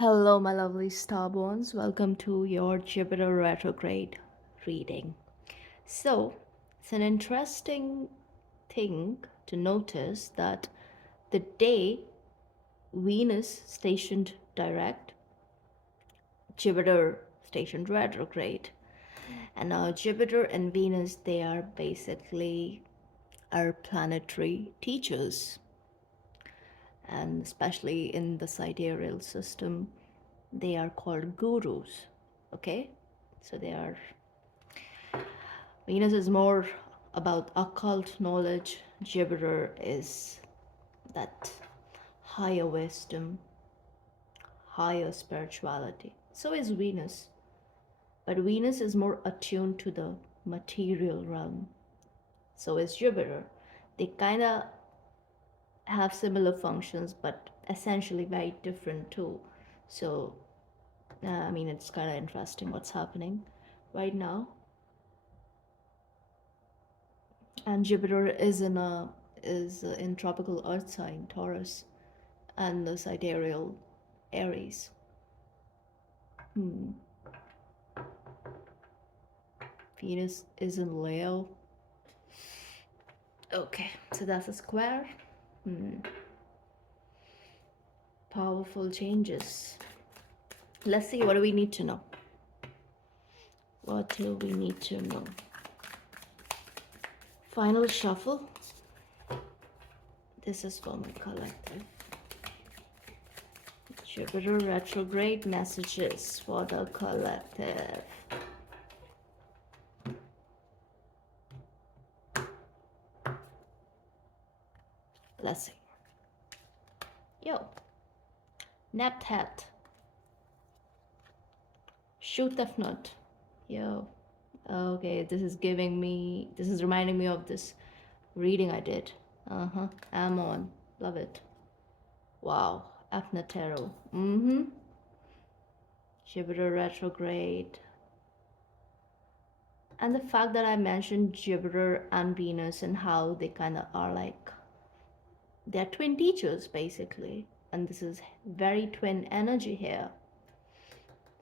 Hello, my lovely starborns. Welcome to your Jupiter retrograde reading. So, it's an interesting thing to notice that the day Venus stationed direct, Jupiter stationed retrograde. And now Jupiter and Venus, they are basically our planetary teachers. And especially in the sidereal system, they are called gurus. Okay? So they are. Venus is more about occult knowledge. Jupiter is that higher wisdom, higher spirituality. So is Venus. But Venus is more attuned to the material realm. So is Jupiter. They kind of have similar functions, but essentially very different too. So, it's kind of interesting what's happening right now. And Jupiter is in tropical Earth sign Taurus, and the sidereal Aries. Hmm. Venus is in Leo. Okay, so that's a square. Hmm. Powerful changes. Let's see, what do we need to know? What do we need to know? Final shuffle. This is for my collective. Jupiter retrograde messages for the collective. Let's see. Yo, napped hat. Shoot of nut. Yo. Okay, this is reminding me of this reading I did. I'm on. Love it. Wow. Afna Tarot. Jupiter retrograde. And the fact that I mentioned Jupiter and Venus and how they kind of are like, they're twin teachers basically. And this is very twin energy here.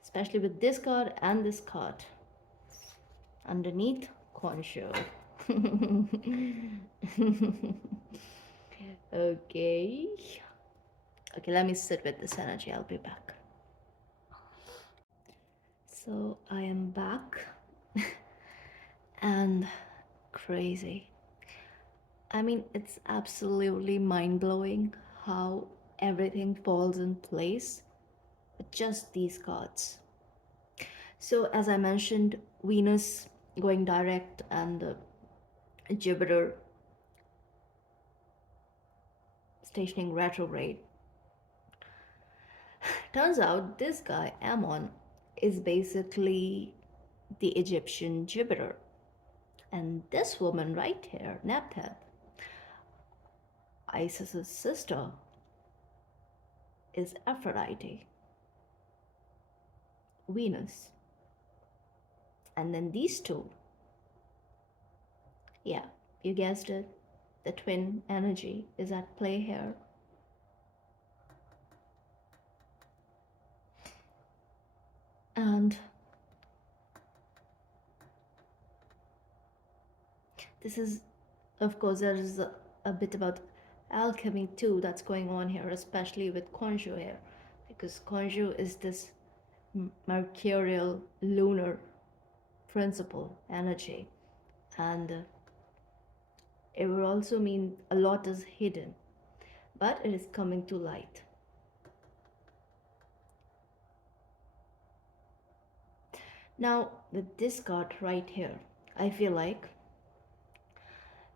Especially with this card and this card. Underneath, Khonshu. Okay. Okay, let me sit with this energy. I'll be back. So I am back. And crazy. It's absolutely mind-blowing how everything falls in place with just these cards. So as I mentioned, Venus going direct and Jupiter stationing retrograde. Turns out this guy, Ammon, is basically the Egyptian Jupiter. And this woman right here, Nephthep, Isis's sister, is Aphrodite, Venus. And then these two, yeah, you guessed it, the twin energy is at play here. And this is, of course, there is a bit about alchemy too that's going on here, especially with Khonshu here, because Khonshu is this mercurial lunar principle energy, and it will also mean a lot is hidden, but it is coming to light. Now with this card right here, I feel like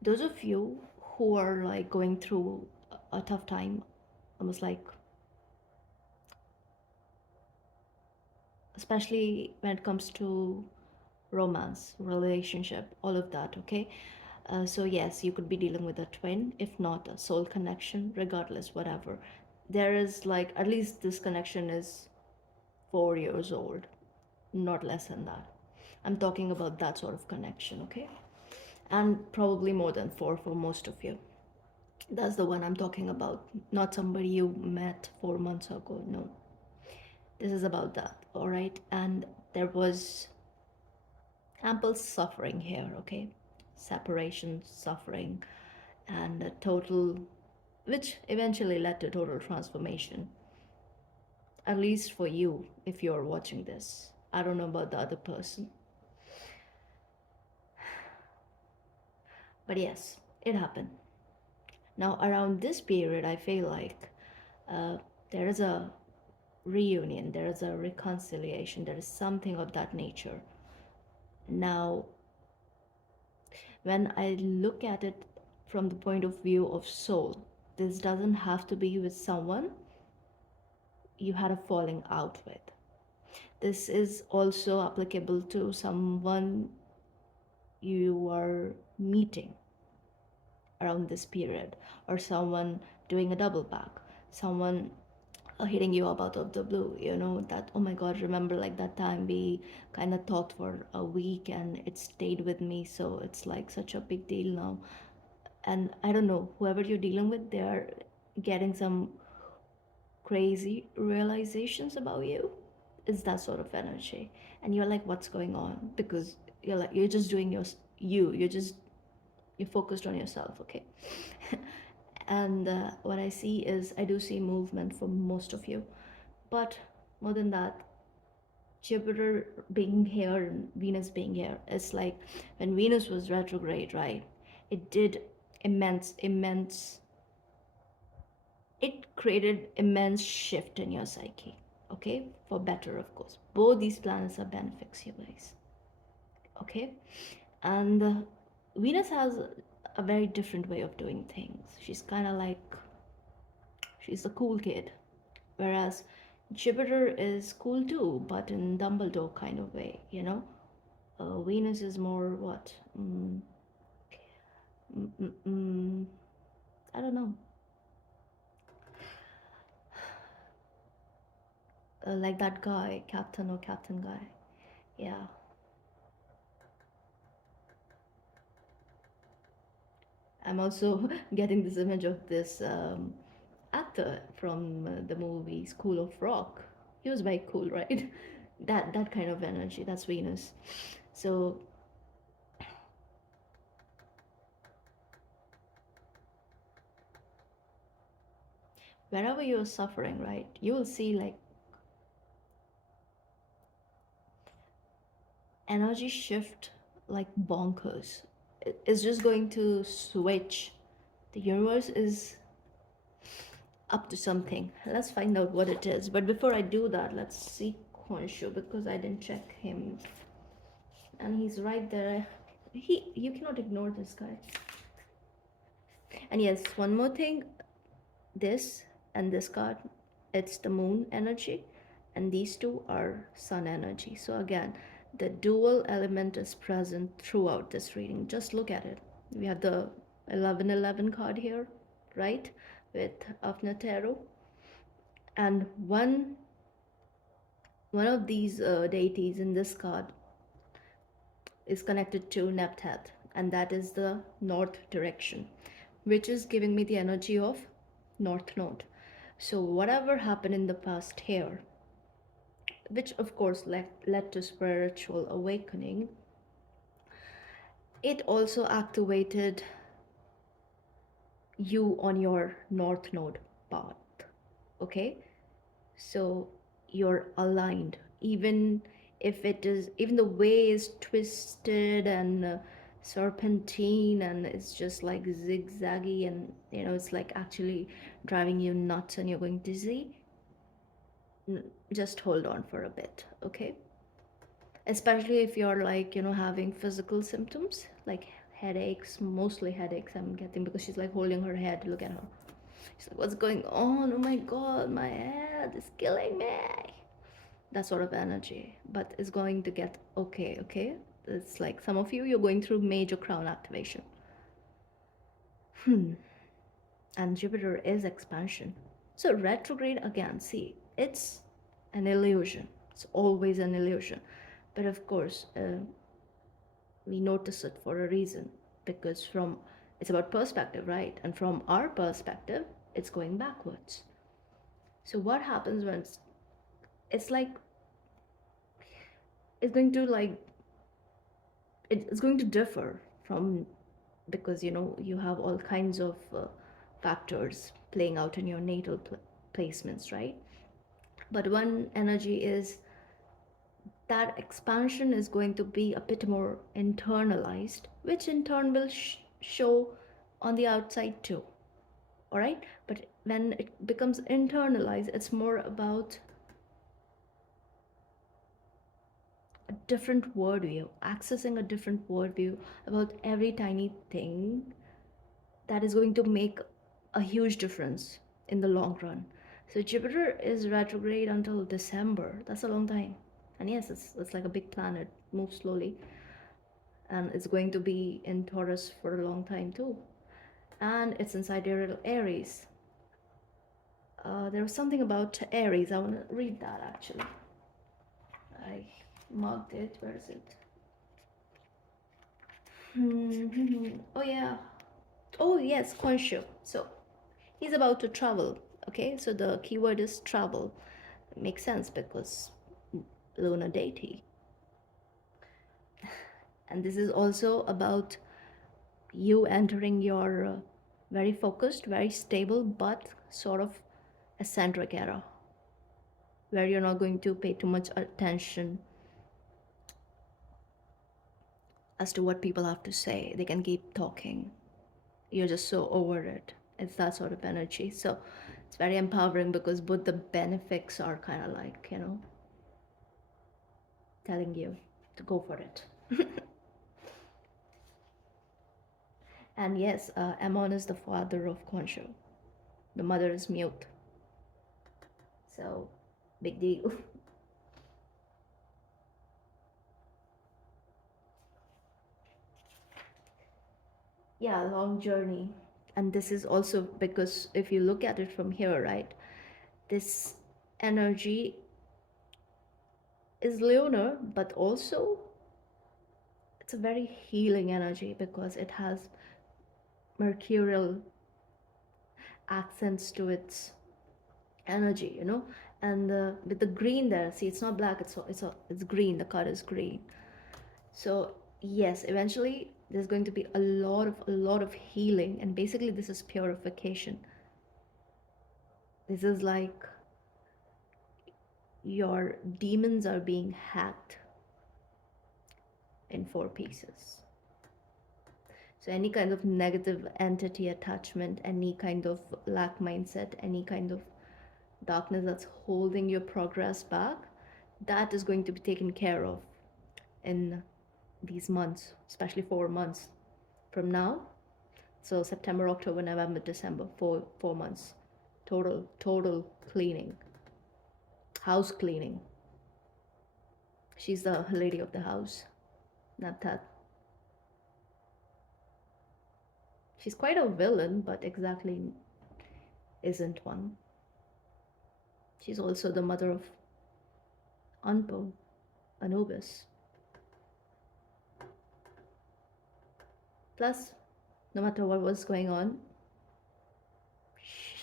those of you who are like going through a tough time, almost like, especially when it comes to romance, relationship, all of that, okay? So yes, you could be dealing with a twin, if not a soul connection, regardless, whatever. There is like, at least this connection is 4 years old, not less than that. I'm talking about that sort of connection, okay? And probably more than four for most of you. That's the one I'm talking about, not somebody you met 4 months ago, no. This is about that, all right? And there was ample suffering here, okay? Separation, suffering, and a total, which eventually led to total transformation, at least for you if you're watching this. I don't know about the other person, but yes, it happened. Now, around this period, I feel like uh, there is a reunion, there is a reconciliation, there is something of that nature. Now, when I look at it from the point of view of soul, this doesn't have to be with someone you had a falling out with. This is also applicable to someone you are meeting around this period, or someone doing a double back, someone hitting you up out of the blue, that, oh my god, remember like that time we kind of talked for a week and it stayed with me, so it's like such a big deal now. And I don't know, whoever you're dealing with, they're getting some crazy realizations about you. Is that sort of energy. And you're like, what's going on? Because you're just doing you're focused on yourself, okay? And what I see is, I do see movement for most of you, but more than that, Jupiter being here and Venus being here, it's like when Venus was retrograde, right? It did immense, it created immense shift in your psyche, okay? For better, of course. Both these planets are benefics, you guys, okay? And Venus has a very different way of doing things. She's kind of like, she's the cool kid, whereas Jupiter is cool too, but in Dumbledore kind of way, Venus is more what? Mm, mm, mm, I don't know. Like that guy, Captain or Captain guy. Yeah. I'm also getting this image of this actor from the movie School of Rock. He was very cool, right? That kind of energy. That's Venus. So wherever you're suffering, right, you will see like energy shift like bonkers. It's just going to switch. The universe is up to something. Let's find out what it is. But before I do that, let's see Khonshu, because I didn't check him. And he's right there. You cannot ignore this guy. And yes, one more thing, this and this card, it's the moon energy, and these two are sun energy. So again, the dual element is present throughout this reading. Just look at it. We have the 1111 card here, right, with Afna Tarot, and one of these deities in this card is connected to Nepthat, and that is the north direction, which is giving me the energy of North Node. So whatever happened in the past here, which of course led to spiritual awakening, it also activated you on your North Node path. Okay, so you're aligned, even if it is, even the way is twisted and serpentine, and it's just like zigzaggy, and it's like actually driving you nuts and you're going dizzy. Just hold on for a bit, okay? Especially if you're like having physical symptoms like headaches, mostly headaches I'm getting, because she's like holding her head. Look at her. She's like, what's going on? Oh my god, my head is killing me. That sort of energy, but it's going to get okay, okay? It's like some of you're going through major crown activation. And Jupiter is expansion. So retrograde, again, see, it's an illusion. It's always an illusion. But of course, we notice it for a reason, because it's about perspective, right? And from our perspective, it's going backwards. So what happens when it's like it's going to like it's going to differ from, because you have all kinds of factors playing out in your natal placements, right? But one energy is that expansion is going to be a bit more internalized, which in turn will show on the outside too. All right, but when it becomes internalized, it's more about a different worldview, accessing a different worldview about every tiny thing that is going to make a huge difference in the long run. So Jupiter is retrograde until December. That's a long time. And yes, it's like a big planet, moves slowly, and it's going to be in Taurus for a long time too. And it's in sidereal Aries. There was something about Aries. I want to read that actually. I marked it. Where is it? Oh yeah. Oh yes, Khonshu. So he's about to travel. Okay, so the keyword is travel. It makes sense because lunar deity. And this is also about you entering your very focused, very stable, but sort of eccentric era, where you're not going to pay too much attention as to what people have to say. They can keep talking. You're just so over it. It's that sort of energy. So it's very empowering because both the benefits are kind of like, telling you to go for it. And yes, Ammon is the father of Khonshu. The mother is mute. So, big deal. Yeah, long journey. And this is also because if you look at it from here, right, this energy is lunar, but also it's a very healing energy because it has mercurial accents to its energy, and with the green there, see, it's not black, it's green. The color is green. So yes, eventually there's going to be a lot of healing, and basically this is purification. This is like your demons are being hacked in four pieces. So any kind of negative entity attachment, any kind of lack mindset, any kind of darkness that's holding your progress back, that is going to be taken care of in these months, especially 4 months from now. So September, October, November, December, four months. Total cleaning. House cleaning. She's the lady of the house. Not that. She's quite a villain, but exactly isn't one. She's also the mother of Anpo, Anubis. Plus, no matter what was going on,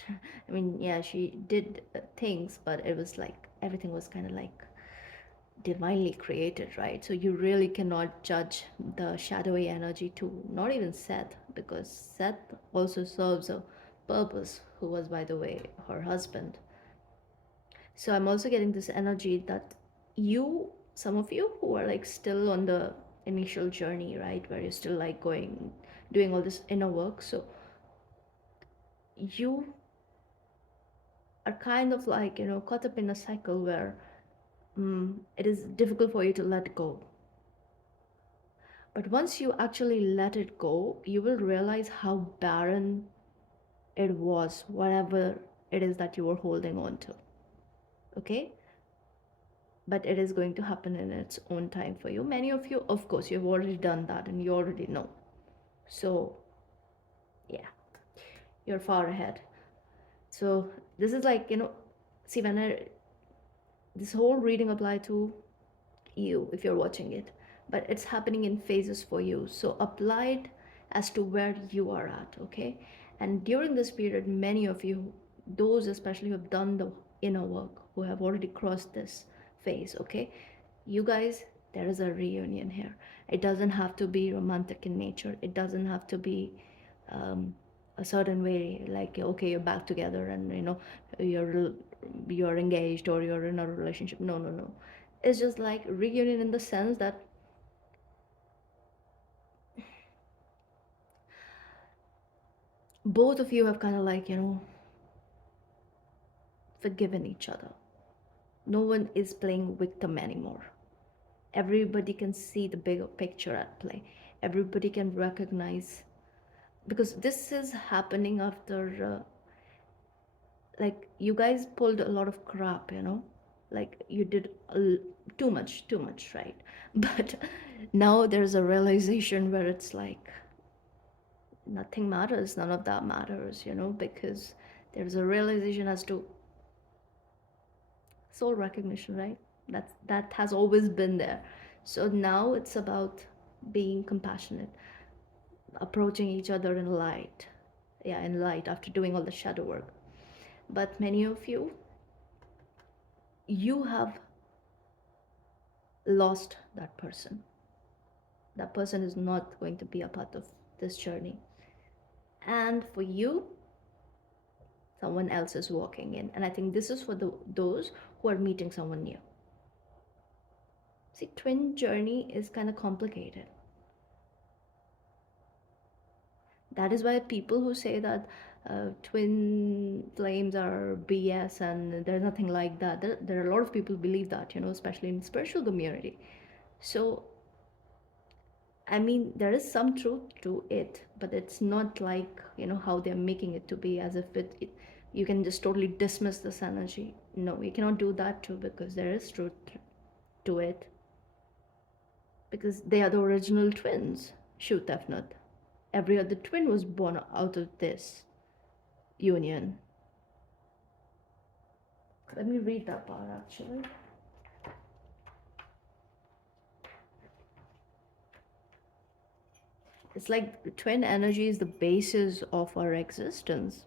I mean, yeah, she did things, but it was like everything was kind of like divinely created, right? So you really cannot judge the shadowy energy too, not even Seth, because Seth also serves a purpose, who was, by the way, her husband. So I'm also getting this energy that some of you who are like still on the initial journey, right, where you're still like doing all this inner work. So you are kind of like, caught up in a cycle where it is difficult for you to let go. But once you actually let it go, you will realize how barren it was, whatever it is that you were holding on to. Okay? But it is going to happen in its own time for you. Many of you, of course, you've already done that and you already know. So, yeah, you're far ahead. So, this is like, see, this whole reading apply to you if you're watching it, but it's happening in phases for you. So apply it as to where you are at, okay? And during this period, many of you, those especially who have done the inner work, who have already crossed this phase, okay? You guys, there is a reunion here. It doesn't have to be romantic in nature. It doesn't have to be um, a certain way, like okay, you're back together and you're you're engaged or you're in a relationship. No, no, no. It's just like reunion in the sense that both of you have kind of like forgiven each other. No one is playing victim anymore. Everybody can see the bigger picture at play. Everybody can recognize, because this is happening after like you guys pulled a lot of crap, like you did too much, right? But now there's a realization where it's like nothing matters, none of that matters, because there's a realization as to soul recognition, right? That has always been there. So now it's about being compassionate, approaching each other in light. Yeah, in light, after doing all the shadow work. But many of you have lost that person. That person is not going to be a part of this journey. And for you, someone else is walking in. And I think this is for those who are meeting someone new. See, twin journey is kind of complicated. That is why people who say that twin flames are BS and there's nothing like that, there are a lot of people who believe that, especially in spiritual community. So I mean, there is some truth to it, but it's not like, how they're making it to be, as if you can just totally dismiss this energy. No, you cannot do that too, because there is truth to it. Because they are the original twins. Shoot, definite. Every other twin was born out of this union. Let me read that part actually. It's like twin energy is the basis of our existence.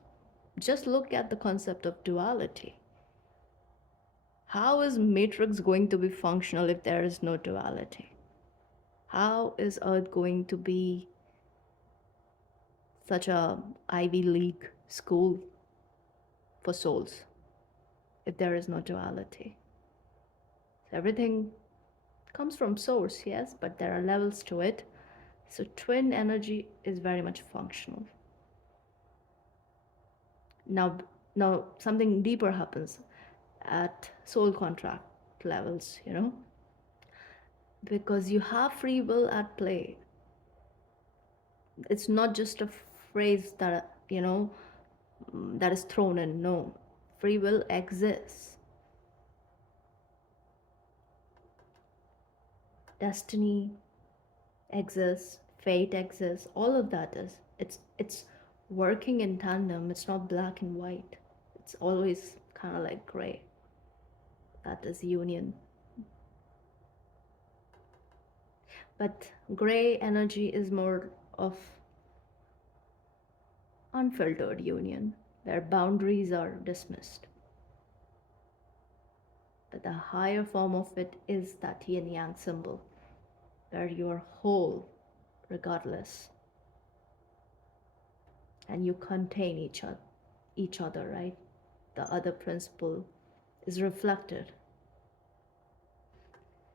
Just look at the concept of duality. How is Matrix going to be functional if there is no duality? How is Earth going to be such a Ivy League school for souls if there is no duality? So everything comes from source, yes, but there are levels to it. So twin energy is very much functional. Now, now something deeper happens at soul contract levels, because you have free will at play. It's not just a phrase that that is thrown in. No, free will exists. Destiny exists, fate exists, all of that is, it's working in tandem. It's not black and white, it's always kind of like gray. That is union. But gray energy is more of unfiltered union, where boundaries are dismissed. But the higher form of it is that yin yang symbol, where you are whole regardless, and you contain each other, right? The other principle is reflected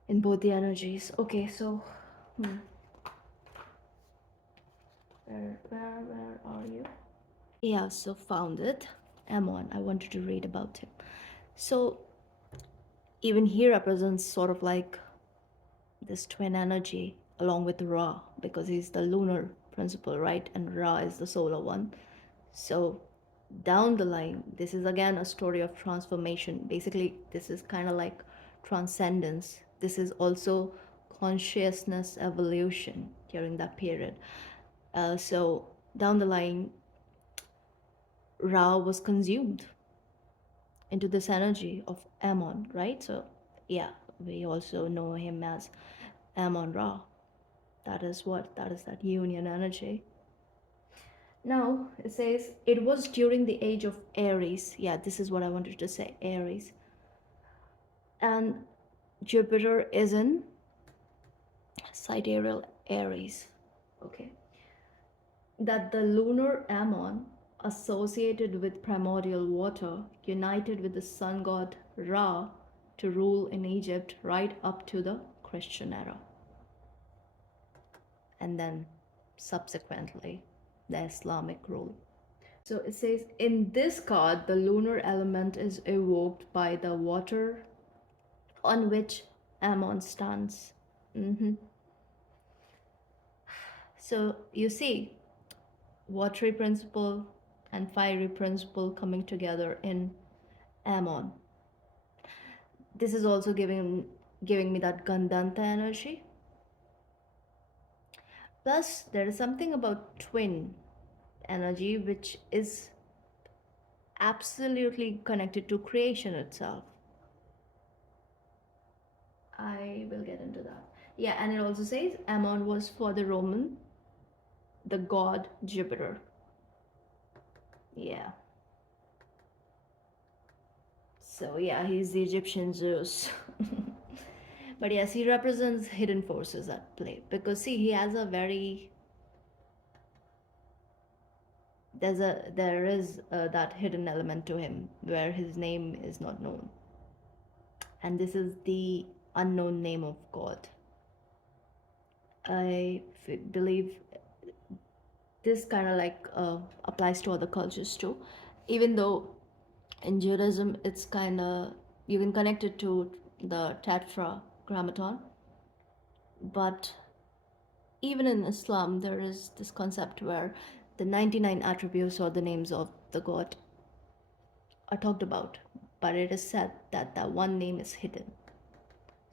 in both the energies. Okay, so where are you? Yeah, so found it. Amon, I wanted to read about him. So even he represents sort of like this twin energy along with Ra, because he's the lunar principle, right? And Ra is the solar one. So down the line, this is again a story of transformation. Basically, this is kind of like transcendence. This is also consciousness evolution during that period. So down the line, Ra was consumed into this energy of Ammon, right? So yeah, we also know him as Ammon Ra. That is that union energy. Now it says it was during the age of Aries. Yeah, this is what I wanted to say, Aries. And Jupiter is in sidereal Aries. Okay. That the lunar Ammon, associated with primordial water, united with the sun god Ra to rule in Egypt right up to the Christian era. And then subsequently the Islamic rule. So it says in this card, the lunar element is evoked by the water on which Ammon stands. So you see, watery principle and fiery principle coming together in Ammon. This is also giving me that Gandanta energy. Plus, there is something about twin energy which is absolutely connected to creation itself. I will get into that. Yeah, and it also says Ammon was for the Roman, the god Jupiter. Yeah. So yeah, he's the Egyptian Zeus. But yes, he represents hidden forces at play because see, he has a very there is that hidden element to him where his name is not known, and this is the unknown name of God. Believe this kind of like applies to other cultures too, even though in Judaism it's kind of you can connect it to the tetragrammaton, but even in Islam there is this concept where the 99 attributes or the names of the God are talked about, but it is said that that one name is hidden.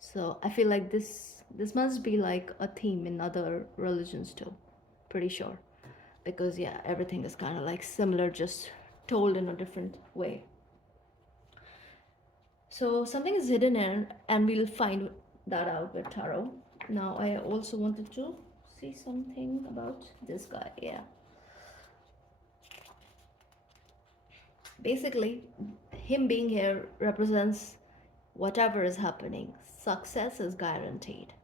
So I feel like this must be like a theme in other religions too, pretty sure, because yeah, everything is kind of like similar, just told in a different way. So something is hidden in, and we'll find that out with tarot. Now I also wanted to see something about this guy. Yeah, basically him being here represents whatever is happening, success is guaranteed.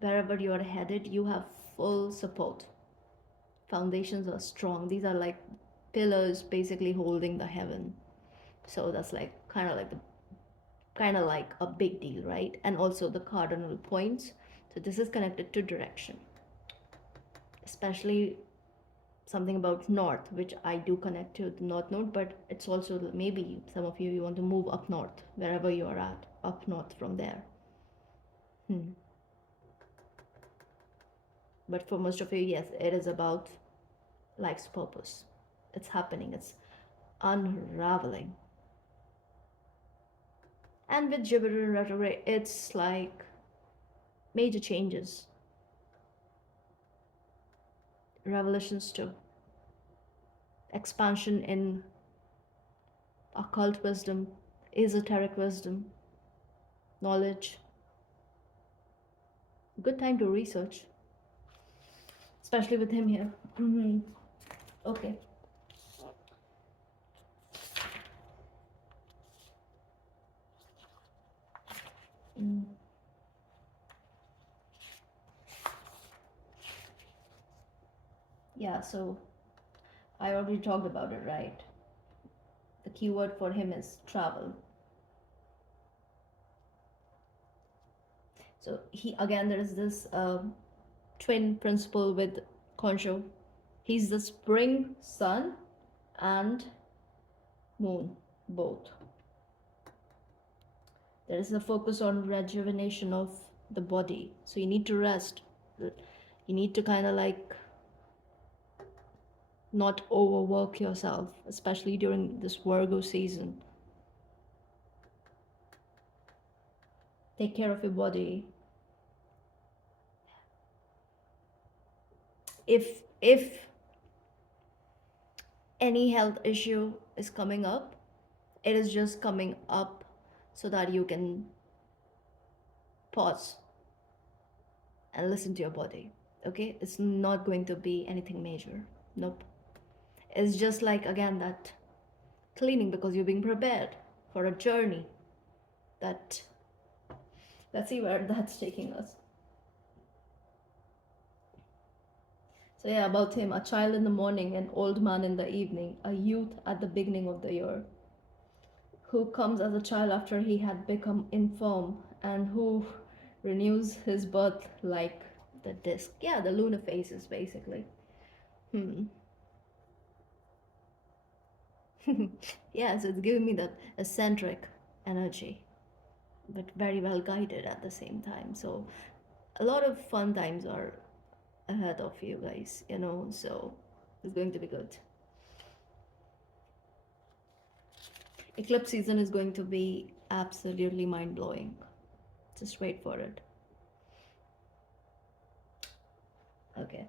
Wherever you are headed, you have full support. Foundations are strong. These are like pillars basically holding the heaven. So that's like kind of like a big deal, right? And also the cardinal points. So this is connected to direction, especially something about north, which I do connect to the north node, but it's also maybe some of you want to move up north, wherever you are at, up north from there. But for most of you, yes, it is about life's purpose. It's happening, it's unraveling. And with Jupiter retrograde, it's like major changes, revelations too, expansion in occult wisdom, esoteric wisdom, knowledge. Good time to research, especially with him here. Okay. Yeah, so I already talked about it, right? The keyword for him is travel. So he again, there is this twin principle with Concho. He's the spring sun and moon, both. There is a focus on rejuvenation of the body. So you need to rest. You need to kind of like not overwork yourself, especially during this Virgo season. Take care of your body. If any health issue is coming up, it is just coming up so that you can pause and listen to your body. Okay, it's not going to be anything major. Nope. It's just like, again, that cleaning, because you're being prepared for a journey that, let's see where that's taking us. So yeah, about him: a child in the morning, an old man in the evening, a youth at the beginning of the year, who comes as a child after he had become infirm, and who renews his birth like the disc. Yeah, the lunar phases, basically. Hmm. Yeah, so it's giving me that eccentric energy, but very well guided at the same time. So a lot of fun times are ahead of you guys, so it's going to be good. Eclipse season is going to be absolutely mind blowing. Just wait for it. Okay.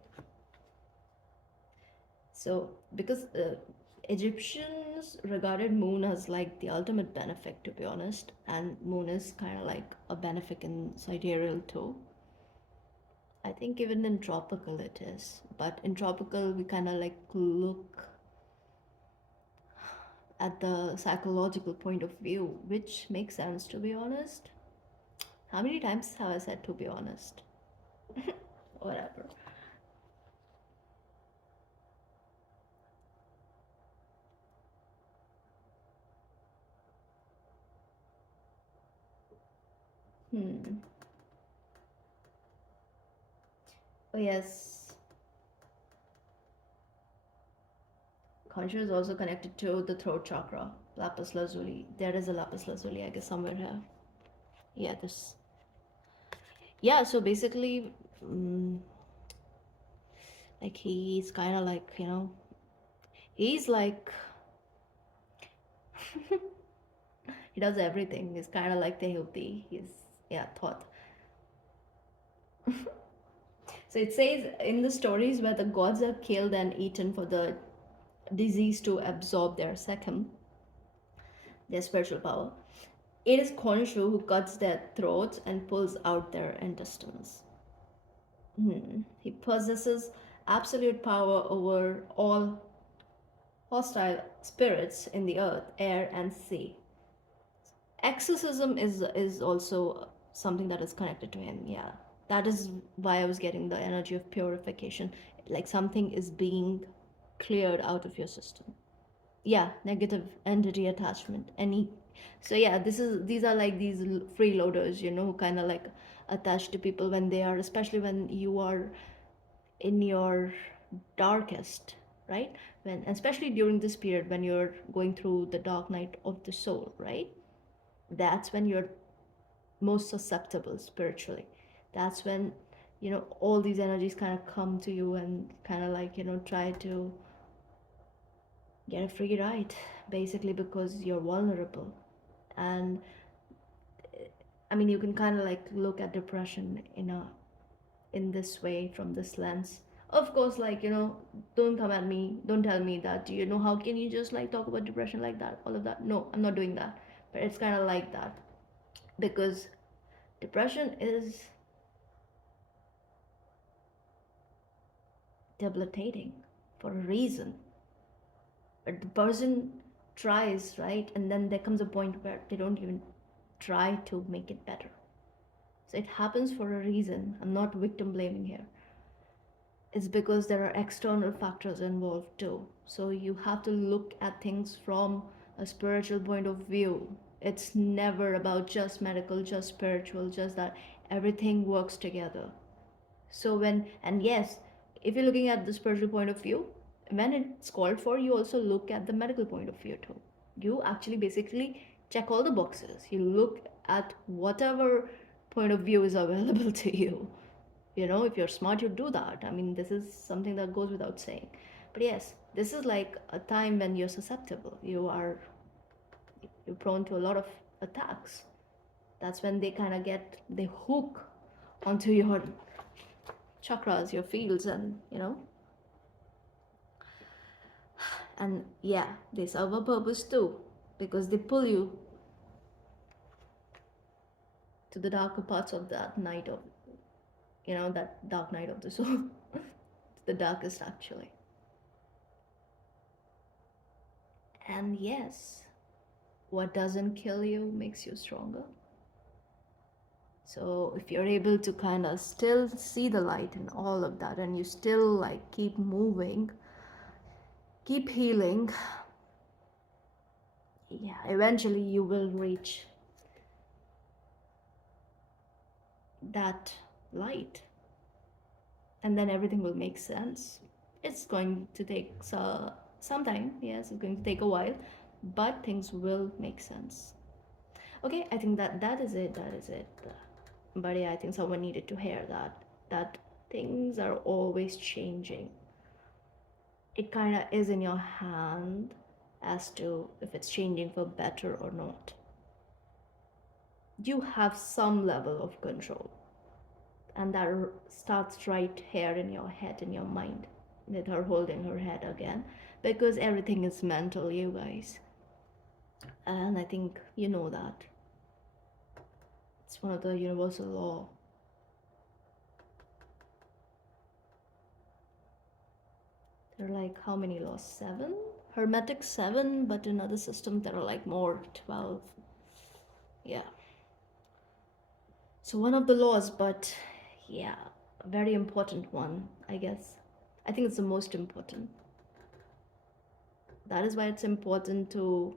So, because Egyptians regarded moon as like the ultimate benefic, to be honest, and moon is kind of like a benefic in sidereal too. I think even in tropical it is, but in tropical we kind of like look at the psychological point of view, which makes sense, to be honest. How many times have I said to be honest? Whatever. Hmm. Oh yes, conjure is also connected to the throat chakra, lapis lazuli. There is a lapis lazuli, I guess, somewhere here. Yeah, this. Yeah, so basically, mm, like he's kind of like, he's like, he does everything. He's kind of like the Hilti. He's, yeah, thought. So it says in the stories where the gods are killed and eaten for the disease to absorb their second, their spiritual power, it is Khonshu who cuts their throats and pulls out their intestines. He possesses absolute power over all hostile spirits in the earth, air, and sea. Exorcism is also something that is connected to him. Yeah, that is why I was getting the energy of purification. Like something is being cleared out of your system. Yeah, negative entity attachment. Any. So yeah, these are like these freeloaders, who kind of like attach to people when they are, especially when you are in your darkest, right? When, especially during this period when you're going through the dark night of the soul, right? That's when you're most susceptible spiritually. That's when all these energies kind of come to you and kind of like try to get a free ride, basically, because you're vulnerable. And I mean, you can kind of like look at depression in this way, from this lens. Of course, like, don't come at me, don't tell me that, how can you just like talk about depression like that, all of that. No, I'm not doing that. But it's kind of like that, because depression is debilitating for a reason. But the person tries, right? And then there comes a point where they don't even try to make it better. So it happens for a reason. I'm not victim blaming here. It's because there are external factors involved too. So you have to look at things from a spiritual point of view. It's never about just medical, just spiritual, just that. Everything works together. So and yes, if you're looking at the spiritual point of view, when it's called for, you also look at the medical point of view too. You actually basically check all the boxes. You look at whatever point of view is available to you. If you're smart, you do that. I mean, this is something that goes without saying. But yes, this is like a time when you're susceptible. You're prone to a lot of attacks. That's when they hook onto your chakras, your fields, and yeah, they serve a purpose too, because they pull you to the darker parts of that night of, that dark night of the soul. The darkest, actually. And yes, what doesn't kill you makes you stronger. So if you're able to kind of still see the light in all of that, and you still like keep moving, keep healing, yeah, eventually you will reach that light, and then everything will make sense. It's going to take some time, yes, it's going to take a while, but things will make sense. Okay, I think that is it. That is it. But yeah, I think someone needed to hear that things are always changing. It kind of is in your hand as to if it's changing for better or not. You have some level of control, and that starts right here in your head, in your mind, with her holding her head again, because everything is mental, you guys. And I think you know that it's one of the universal law. There are like how many laws? 7? Hermetic 7, but in other systems there are like more, 12. Yeah. So one of the laws, but yeah, a very important one, I guess. I think it's the most important. That is why it's important to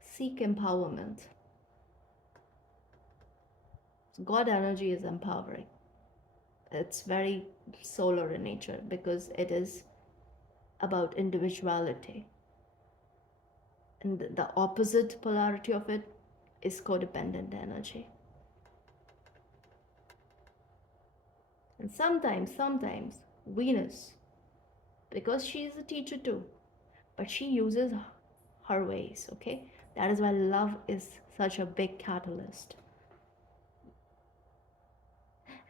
seek empowerment. So God energy is empowering. It's very solar in nature because it is about individuality. And the opposite polarity of it is codependent energy. And sometimes Venus, because she is a teacher too, but she uses her ways, okay? That is why love is such a big catalyst.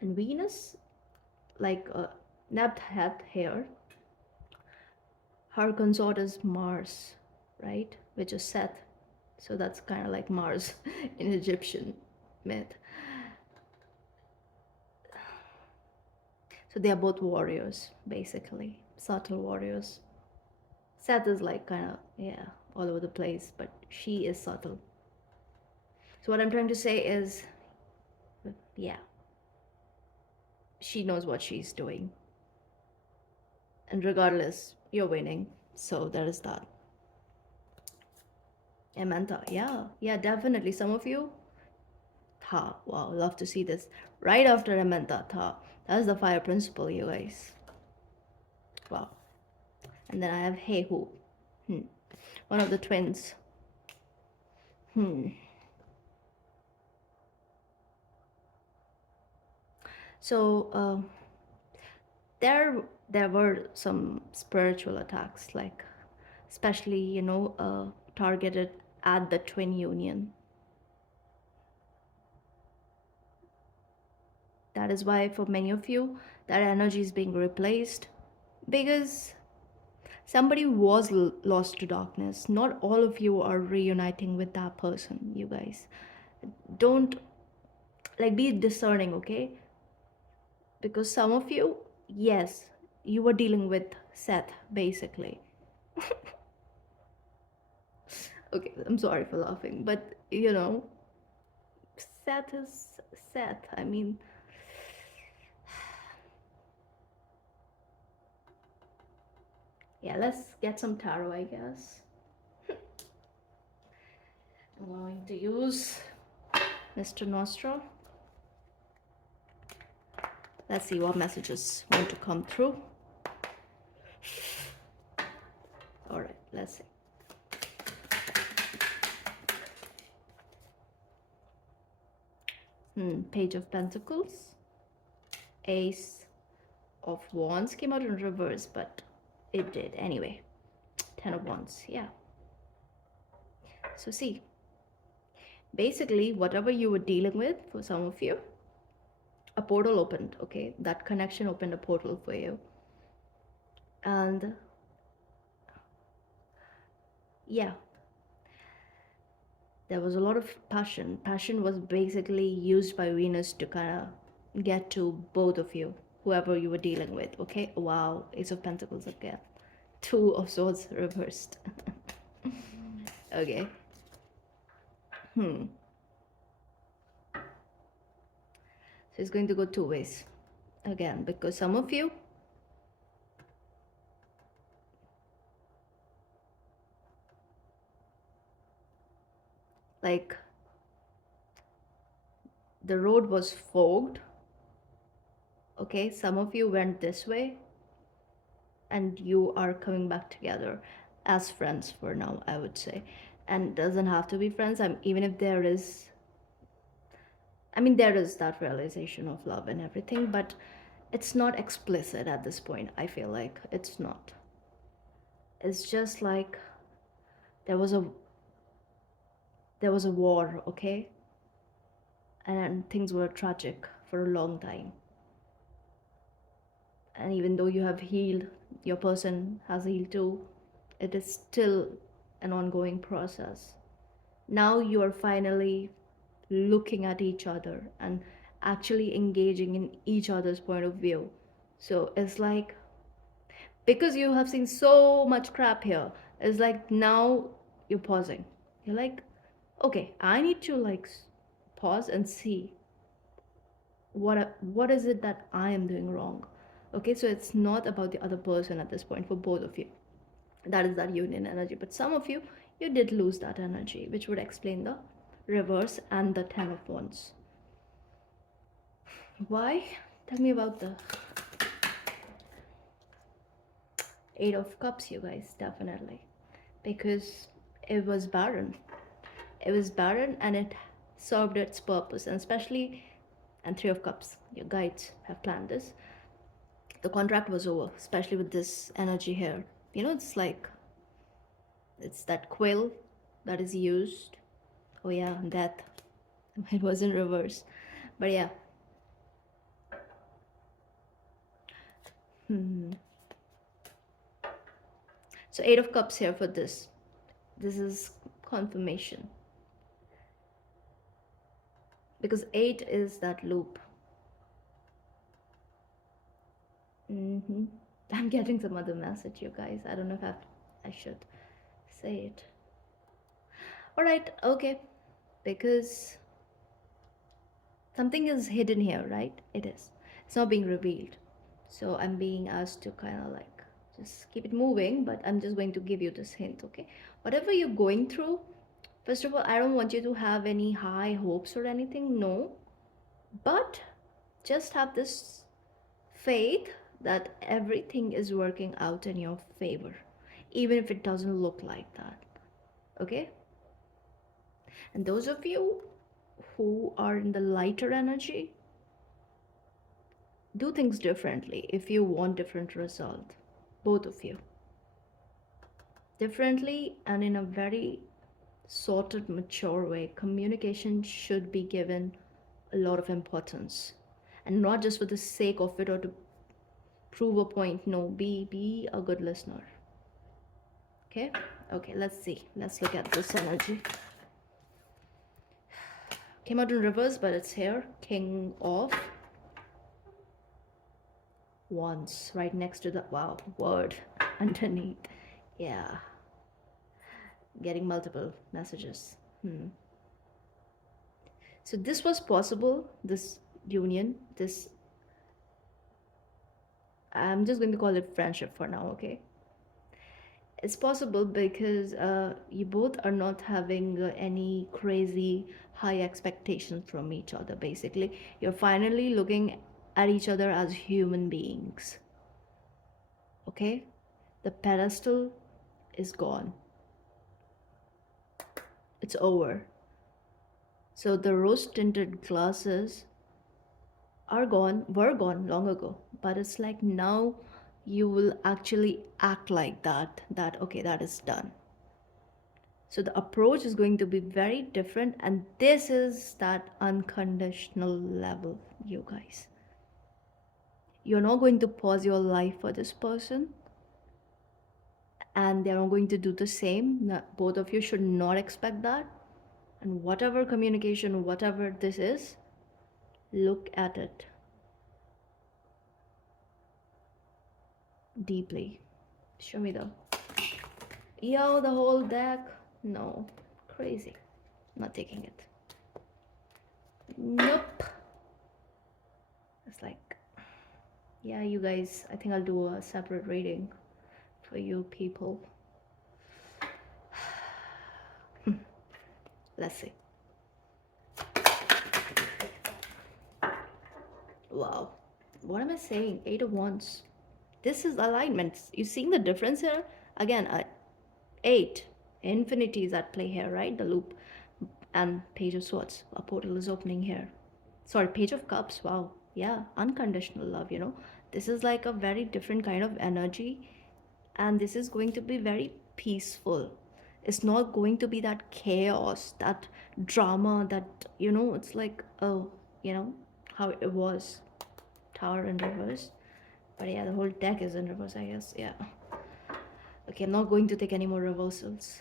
And Venus, like Nabt had here, her consort is Mars, right? Which is Seth. So that's kind of like Mars in Egyptian myth. So they are both warriors, basically, subtle warriors. Seth is like kind of, yeah, all over the place, but she is subtle. So what I'm trying to say is, yeah, she knows what she's doing. And regardless, you're winning. So there is that. Amanta, yeah, definitely. Some of you, Tha, wow, love to see this. Right after Amanta, Tha. That's the fire principle, you guys. Wow. And then I have Hehu. One of the twins. So there were some spiritual attacks, like especially targeted at the twin union. That is why for many of you that energy is being replaced, because somebody was lost to darkness. Not all of you are reuniting with that person, you guys. Don't, like, be discerning, okay? Because some of you, yes, you were dealing with Seth, basically. Okay, I'm sorry for laughing, but Seth is Seth. I mean, yeah, let's get some tarot, I guess. I'm going to use Mr. Nostra. Let's see what messages want to come through. All right, let's see. Page of Pentacles. Ace of Wands came out in reverse, but it did anyway. 10 of Wands, yeah. So see, basically whatever you were dealing with, for some of you, a portal opened, okay? That connection opened a portal for you. And yeah, there was a lot of passion. Passion was basically used by Venus to kind of get to both of you, whoever you were dealing with, okay? Wow, Ace of Pentacles again. Two of Swords reversed. Okay. So it's going to go two ways again, because some of you, like, the road was fogged. Okay, some of you went this way and you are coming back together as friends for now, I would say. And doesn't have to be friends. Even if there is, there is that realization of love and everything, but it's not explicit at this point. I feel like it's not. It's just like there was a there was a war, okay? And things were tragic for a long time. And even though you have healed, your person has healed too, it is still an ongoing process. Now you are finally looking at each other and actually engaging in each other's point of view. So it's like, because you have seen so much crap here, it's like now you're pausing. You're like, okay, I need to like pause and see what is it that I am doing wrong. Okay, so it's not about the other person at this point for both of you. That is that union energy. But some of you, you did lose that energy, which would explain the reverse and the 10 of wands. Why? Tell me about the 8 of cups, you guys. Definitely, because it was barren. It was barren and it served its purpose. And especially, and 3 of cups, your guides have planned this. The contract was over, especially with this energy here. It's like, it's that quill that is used. Oh yeah, death. It was in reverse, but yeah. So 8 of cups here for this. This is confirmation, because 8 is that loop. I'm getting some other message, you guys. I don't know if I should say it. All right, okay, because something is hidden here, right? It is. It's not being revealed. So I'm being asked to kind of like just keep it moving, but I'm just going to give you this hint, okay? Whatever you're going through, first of all, I don't want you to have any high hopes or anything, no. But just have this faith that everything is working out in your favor, even if it doesn't look like that, okay? And those of you who are in the lighter energy, do things differently if you want different result. Both of you. Differently and in a very sorted, mature way. Communication should be given a lot of importance. And not just for the sake of it or to prove a point. No, be a good listener. Okay? Okay, let's see. Let's look at this energy. Came out in reverse, but it's here. King of Wands, right next to the, wow, word underneath. Yeah. Getting multiple messages. So this was possible, this union, this, I'm just going to call it friendship for now, okay? It's possible because you both are not having any crazy high expectations from each other, basically. You're finally looking at each other as human beings, okay? The pedestal is gone. It's over. So the rose tinted glasses were gone long ago, but it's like now you will actually act like that okay, that is done. So the approach is going to be very different, and this is that unconditional level, you guys. You're not going to pause your life for this person, and they're not going to do the same. Both of you should not expect that. And whatever communication, whatever this is, look at it deeply. Show me the. Yo, the whole deck. No. Crazy. Not taking it. Nope. It's like, yeah, you guys, I think I'll do a separate reading for you people. Let's see. Wow. What am I saying? Eight of Wands. This is alignment. You seeing the difference here? Again, 8. Infinity is at play here, right? The loop. And Page of Swords. A portal is opening here. Sorry, Page of Cups. Wow. Yeah, unconditional love. This is like a very different kind of energy. And this is going to be very peaceful. It's not going to be that chaos, that drama, it's like, oh, how it was. Tower in reverse. But yeah, the whole deck is in reverse, I guess. Yeah. Okay, I'm not going to take any more reversals.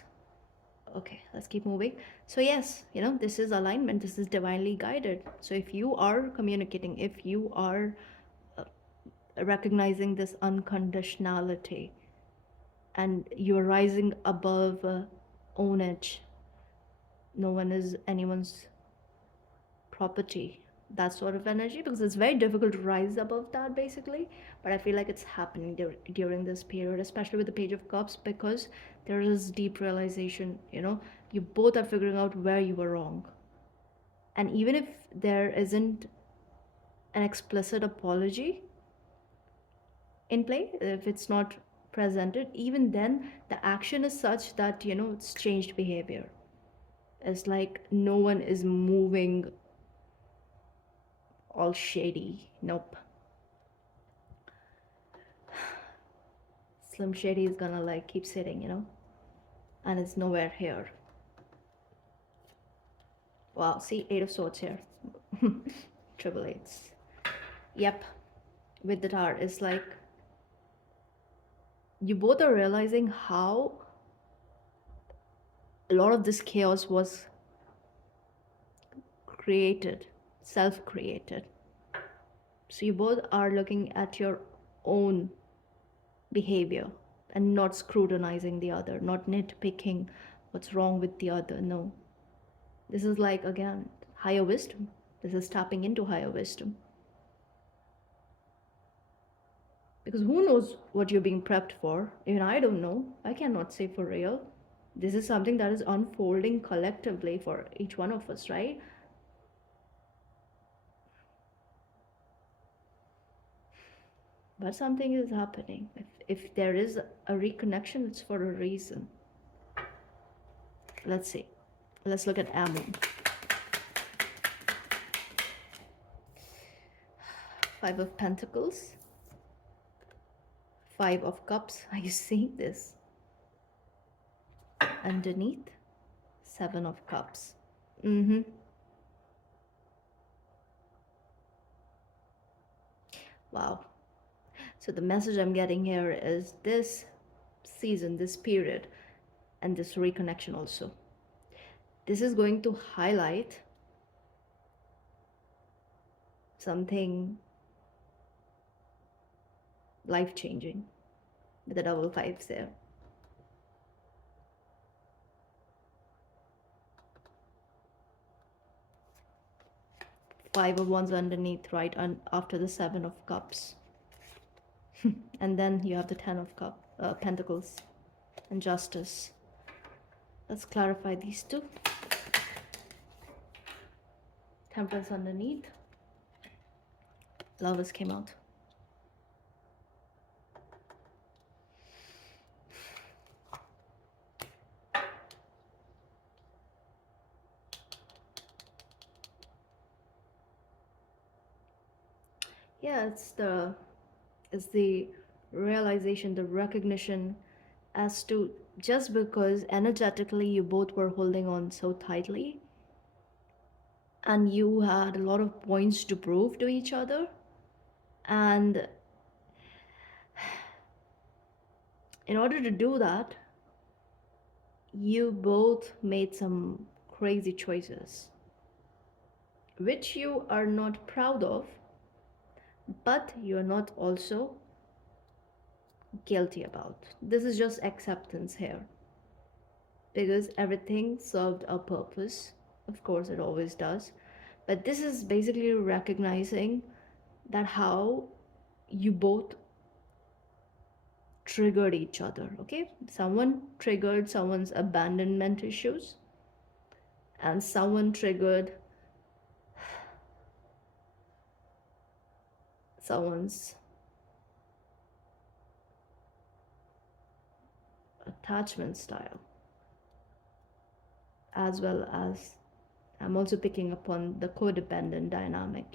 Okay, let's keep moving. So yes, this is alignment. This is divinely guided. So if you are communicating, if you are recognizing this unconditionality, and you're rising above own edge, no one is anyone's property, that sort of energy, because it's very difficult to rise above that basically. But I feel like it's happening during this period, especially with the Page of Cups, because there is deep realization. You both are figuring out where you were wrong, and even if there isn't an explicit apology in play, if it's not presented, even then the action is such that it's changed behavior. It's like no one is moving all shady. Nope. Slim Shady is gonna like keep sitting. And it's nowhere here. Wow, see, 8 of Swords here. Triple eights. Yep. With the Tower, it's like you both are realizing how a lot of this chaos was created, self-created. So you both are looking at your own behavior and not scrutinizing the other, not nitpicking what's wrong with the other. No. This is like, again, higher wisdom. This is tapping into higher wisdom. Because who knows what you're being prepped for? Even I don't know. I cannot say for real. This is something that is unfolding collectively for each one of us, right? But something is happening. If there is a reconnection, it's for a reason. Let's see. Let's look at Amun. 5 of Pentacles. 5 of Cups. Are you seeing this? Underneath, 7 of Cups. Wow. So the message I'm getting here is this season, this period, and this reconnection also. This is going to highlight something life-changing with the double fives there. Five of Wands underneath, right after the 7 of Cups. And then you have the 10 of Pentacles and Justice. Let's clarify these two. Temperance underneath. Lovers came out. Yeah, it's the realization, the recognition as to, just because energetically you both were holding on so tightly and you had a lot of points to prove to each other, and in order to do that, you both made some crazy choices which you are not proud of, but you're not also guilty about. This is just acceptance here, because everything served a purpose. Of course, it always does. But this is basically recognizing that how you both triggered each other. Okay, someone triggered someone's abandonment issues, and someone triggered someone's attachment style, as well as I'm also picking upon the codependent dynamic,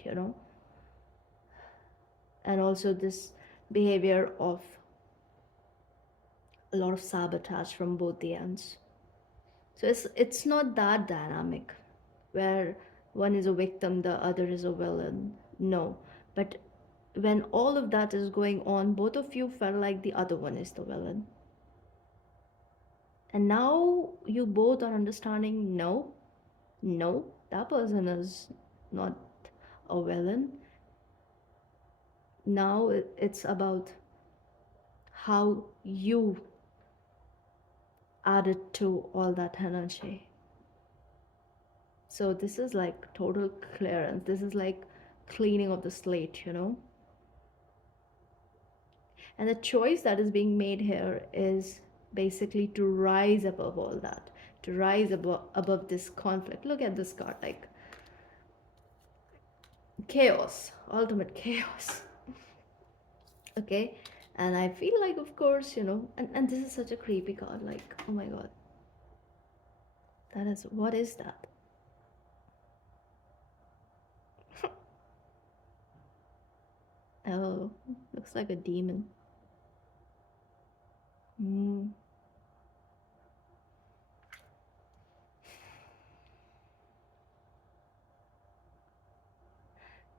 and also this behavior of a lot of sabotage from both the ends. So it's not that dynamic where one is a victim, the other is a villain. No. But when all of that is going on, both of you felt like the other one is the villain. And now you both are understanding, no, no, that person is not a villain. Now it's about how you added to all that energy. So this is like total clearance. This is like cleaning of the slate. And the choice that is being made here is basically to rise above all that, to rise above this conflict. Look at this card, like chaos, ultimate chaos. Okay, and I feel like, of course, and this is such a creepy card, like, oh my god, what is that? Oh, looks like a demon. Mm.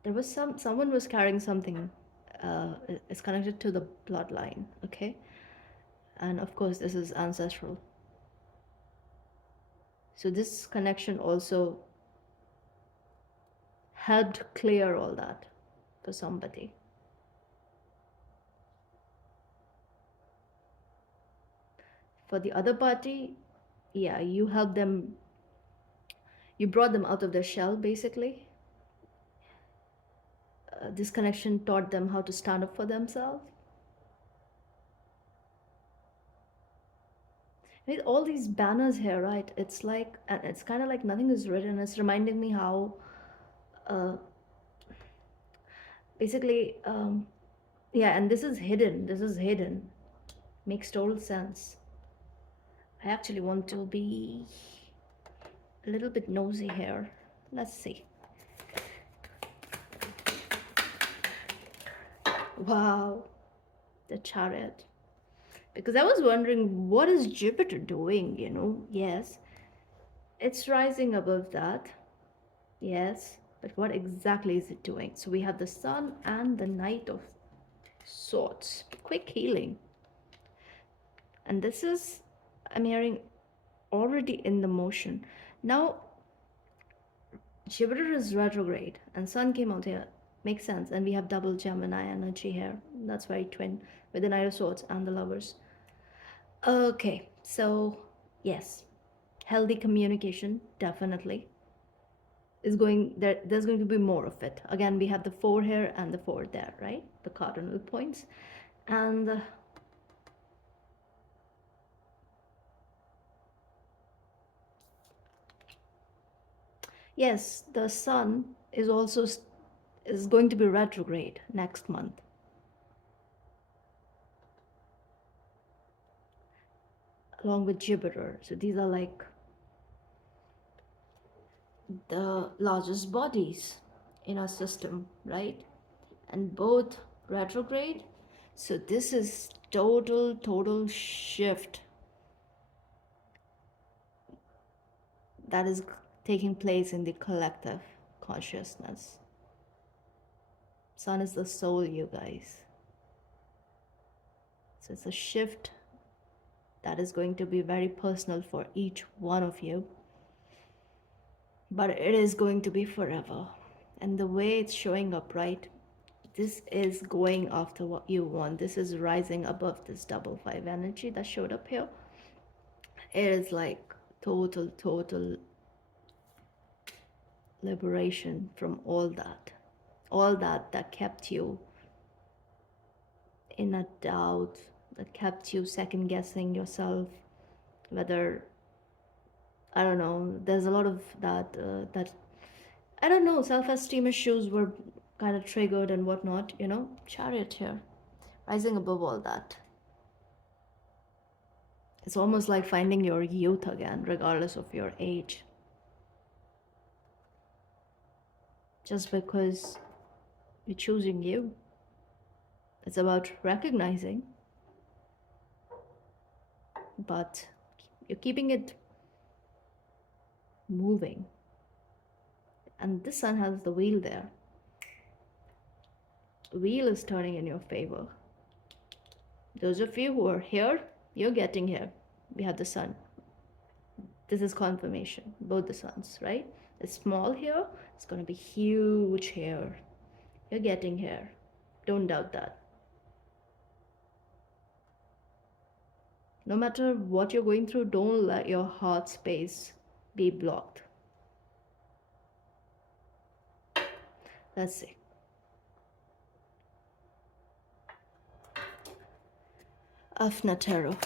There was someone was carrying something. It's connected to the bloodline. Okay, and of course this is ancestral. So this connection also helped clear all that for somebody. For the other party, yeah, you helped them, you brought them out of their shell, basically. This connection taught them how to stand up for themselves. With all these banners here, right? It's like, and it's kind of like nothing is written. It's reminding me how, uh, basically, yeah, and this is hidden. This is hidden. Makes total sense. I actually want to be a little bit nosy here. Let's see. Wow, the Chariot. Because I was wondering, what is Jupiter doing? Yes, it's rising above that. Yes, but what exactly is it doing? So we have the Sun and the Knight of Swords. Quick healing. And this is, I'm hearing, already in the motion. Now, Jupiter is retrograde and Sun came out here. Makes sense. And we have double Gemini energy here. That's very twin with the Knight of Swords and the Lovers. Okay, so yes, healthy communication, definitely. Is going there, there's going to be more of it. Again, we have the 4 here and the 4 there, right? The cardinal points. And yes, the Sun is also is going to be retrograde next month, along with Jupiter. So these are like the largest bodies in our system, right? And both retrograde. So this is total shift that is taking place in the collective consciousness. Sun is the soul, you guys. So it's a shift that is going to be very personal for each one of you. But it is going to be forever. And the way it's showing up, right? This is going after what you want. This is rising above this double five energy that showed up here. It is like total liberation from all that kept you in a doubt, that kept you second guessing yourself, whether, I don't know, there's a lot of that I don't know, self-esteem issues were kind of triggered and whatnot, you know. Chariot here, rising above all that. It's almost like finding your youth again, regardless of your age. Just because you're choosing you. It's about recognizing, but you're keeping it moving. And the sun has the wheel there. The wheel is turning in your favor. Those of you who are here, you're getting here. We have the sun. This is confirmation, both the suns, right? It's small here, it's going to be huge here. You're getting here. Don't doubt that. No matter what you're going through, don't let your heart space be blocked. Let's see. Afna Tarot.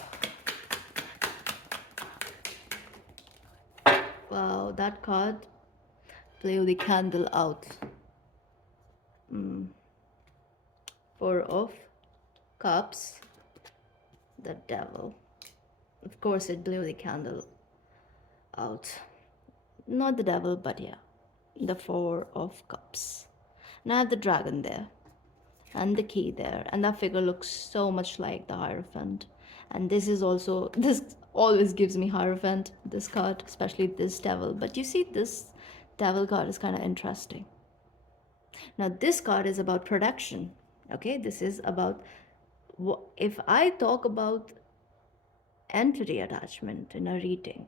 Wow, that card blew the candle out. Four of Cups. The Devil. Of course, it blew the candle out. Not the Devil, but yeah, the Four of Cups. Now I have the Dragon there, and the Key there, and that figure looks so much like the Hierophant. And this is also, this always gives me Hierophant, this card, especially this Devil. But you see, this Devil card is kind of interesting. Now this card is about protection. Okay, this is about, if I talk about entity attachment in a reading,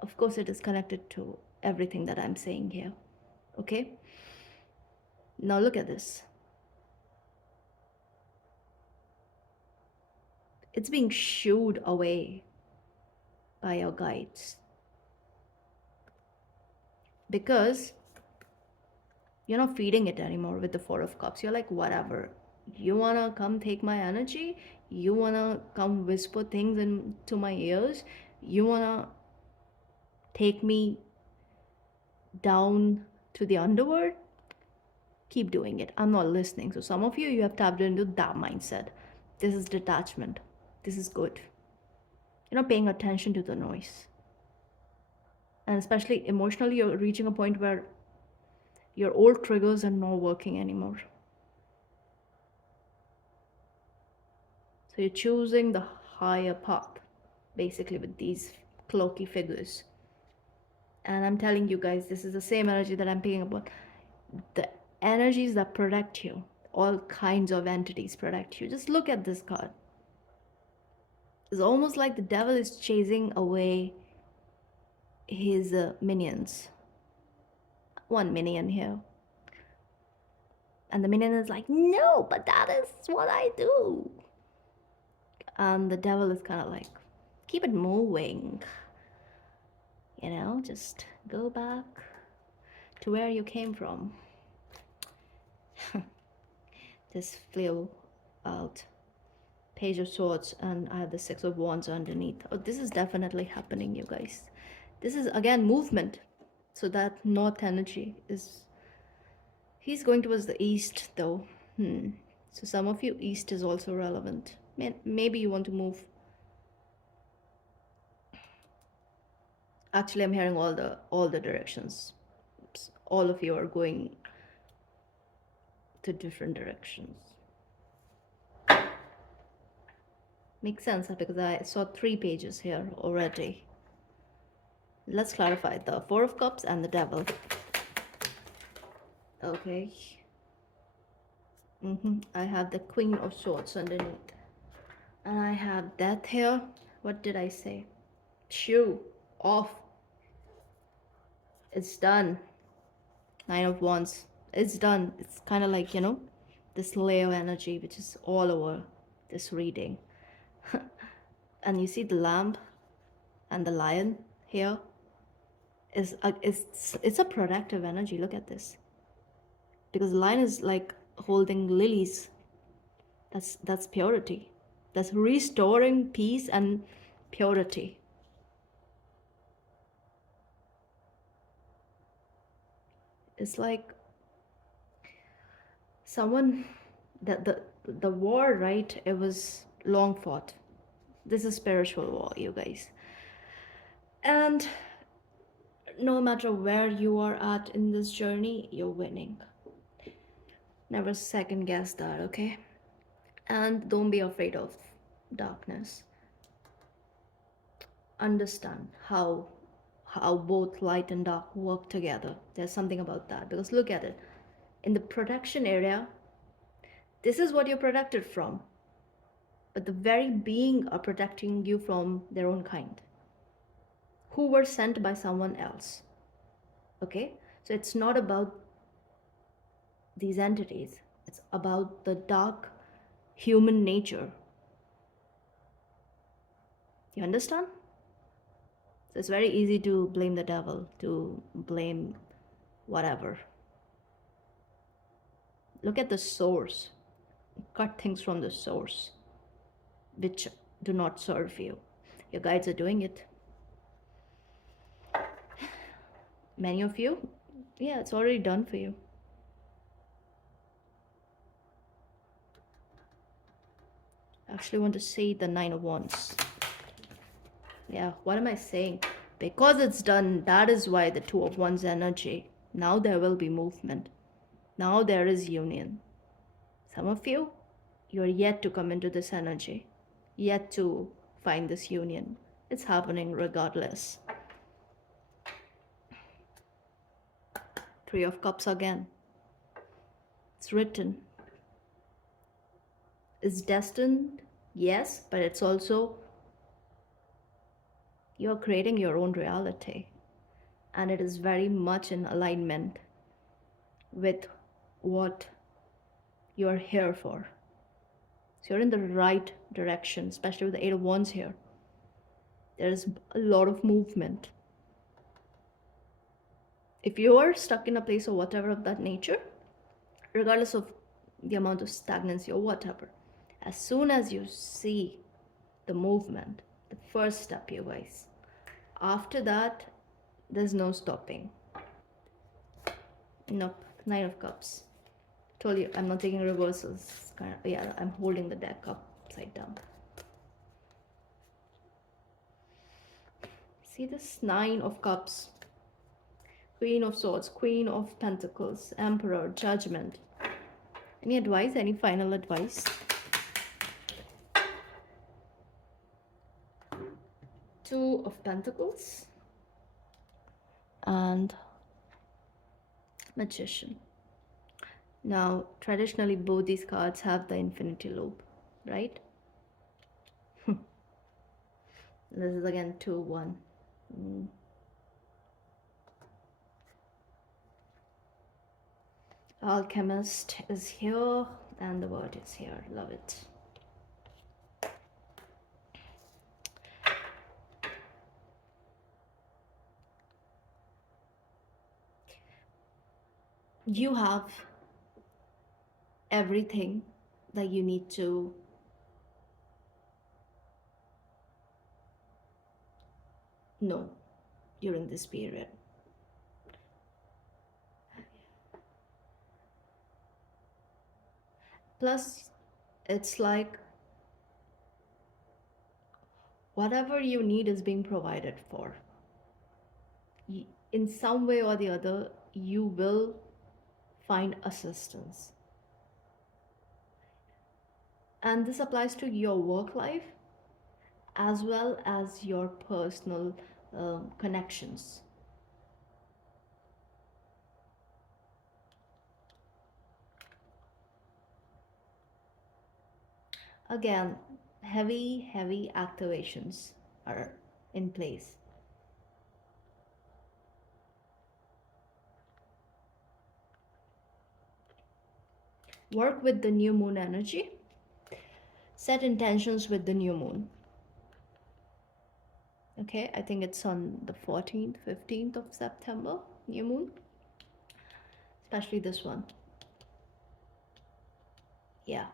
of course it is connected to everything that I'm saying here. Okay, now look at this. It's being shooed away by your guides because you're not feeding it anymore with the Four of Cups. You're like, whatever, you want to come take my energy, you want to come whisper things into my ears, you want to take me down to the underworld, keep doing it. I'm not listening. So some of you, you have tapped into that mindset. This is detachment. This is good. You're not paying attention to the noise. And especially emotionally, you're reaching a point where your old triggers are not working anymore. So you're choosing the higher path, basically, with these cloaky figures. And I'm telling you guys, this is the same energy that I'm picking up. The energies that protect you, all kinds of entities protect you. Just look at this card. It's almost like the devil is chasing away his minions. One minion here. And the minion is like, no, but that is what I do. And the devil is kind of like, keep it moving. You know, just go back to where you came from. This flew out. Page of Swords, and I have the Six of Wands underneath. Oh, this is definitely happening, you guys. This is again movement. So that north energy is, he's going towards the east though. So some of you, east is also relevant. Maybe you want to move. Actually, I'm hearing all the directions. Oops. All of you are going to different directions. Makes sense because I saw 3 pages here already. Let's clarify the Four of Cups and the Devil. Okay. I have the Queen of Swords underneath. And I have Death here. What did I say? Shoo. Off. It's done. Nine of Wands. It's done. It's kind of like, you know, this Leo energy, which is all over this reading. And you see the lamb and the lion here it's a protective energy. Look at this, because the lion is like holding lilies. That's purity. That's restoring peace and purity. It's like someone that the war, right? It was long fought. This is spiritual war, you guys. And no matter where you are at in this journey, you're winning. Never second guess that, okay? And don't be afraid of darkness. Understand how both light and dark work together. There's something about that, because look at it. In the protection area, this is what you're protected from. But the very being are protecting you from their own kind, who were sent by someone else. Okay? So it's not about these entities, it's about the dark human nature. You understand? So it's very easy to blame the devil, to blame whatever. Look at the source. Cut things from the source, which do not serve you. Your guides are doing it. Many of you, yeah, it's already done for you. I actually want to say the Nine of Wands. Yeah, what am I saying? Because it's done, that is why the Two of Wands energy. Now there will be movement. Now there is union. Some of you, you're yet to come into this energy, yet to find this union. It's happening regardless. Three of Cups again. It's written. It's destined, yes, but it's also you're creating your own reality. And it is very much in alignment with what you're here for. So you're in the right direction, especially with the Eight of Wands here. There's a lot of movement. If you are stuck in a place or whatever of that nature, regardless of the amount of stagnancy or whatever, as soon as you see the movement, the first step, you guys, after that, there's no stopping. Nope. Nine of Cups. Told you, I'm not taking reversals. Yeah, I'm holding the deck upside down. See this Nine of Cups. Queen of Swords, Queen of Pentacles, Emperor, Judgment. Any advice? Any final advice? Two of Pentacles and Magician. Now, traditionally, both these cards have the infinity loop, right? This is again 2-1. Alchemist is here, and the word is here. Love it. You have everything that you need to know during this period. Plus, it's like whatever you need is being provided for. In some way or the other, you will find assistance. And this applies to your work life as well as your personal connections. Again, heavy activations are in place. Work with the new moon energy. Set intentions with the new moon. Okay, I think it's on the 14th, 15th of September, new moon, especially this one. Yeah,